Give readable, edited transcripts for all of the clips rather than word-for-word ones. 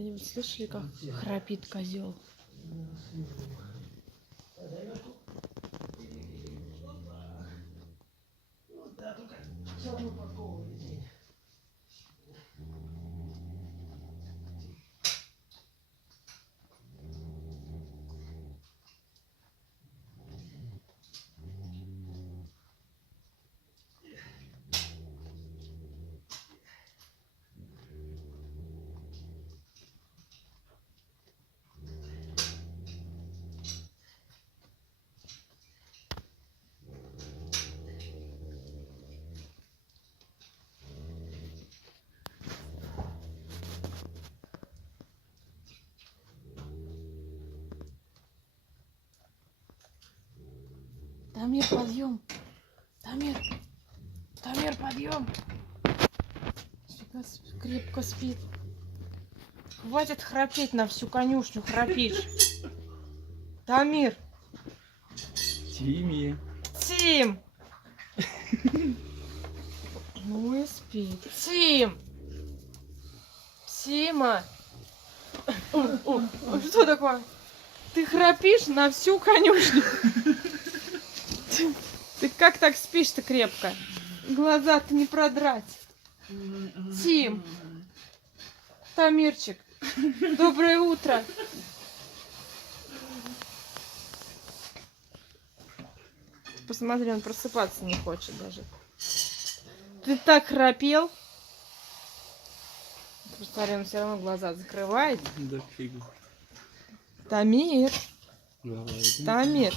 Когда-нибудь слышали, как храпит козел? Тамир, подъем! Тамир! Тамир, подъем! Крепко спит. Хватит храпеть на всю конюшню, храпишь. Тамир! Тимми. Тим! Ну и спит. Тим! Тима! Что такое? Ты храпишь на всю конюшню. Ты как так спишь-то крепко? Глаза-то не продрать. Тим! Тамирчик! Доброе утро! Посмотри, он просыпаться не хочет даже. Ты так храпел? Посмотри, он все равно глаза закрывает. Да фигу. Тамир! Давай. Тамир!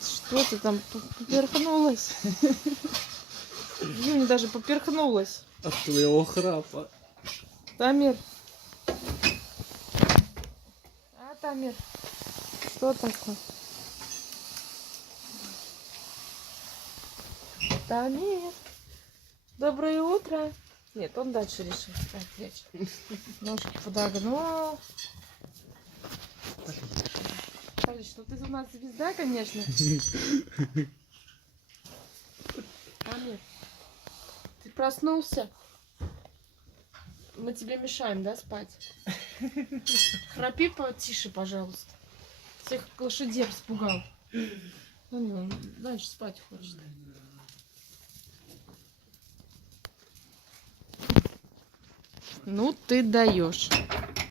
Что ты там поперхнулась? Юня даже поперхнулась. От твоего храпа. Тамир! А, Тамир? Что такое? Тамир! Доброе утро! Нет, он дальше решил спать лечь. Ножки подогнул. Скажи, ну ты у нас звезда, конечно. Тамир, ты проснулся? Мы тебе мешаем, да, спать? Храпи потише, пожалуйста. Всех лошадей распугал. Ну, не, он дальше спать хочет. Ну ты даешь.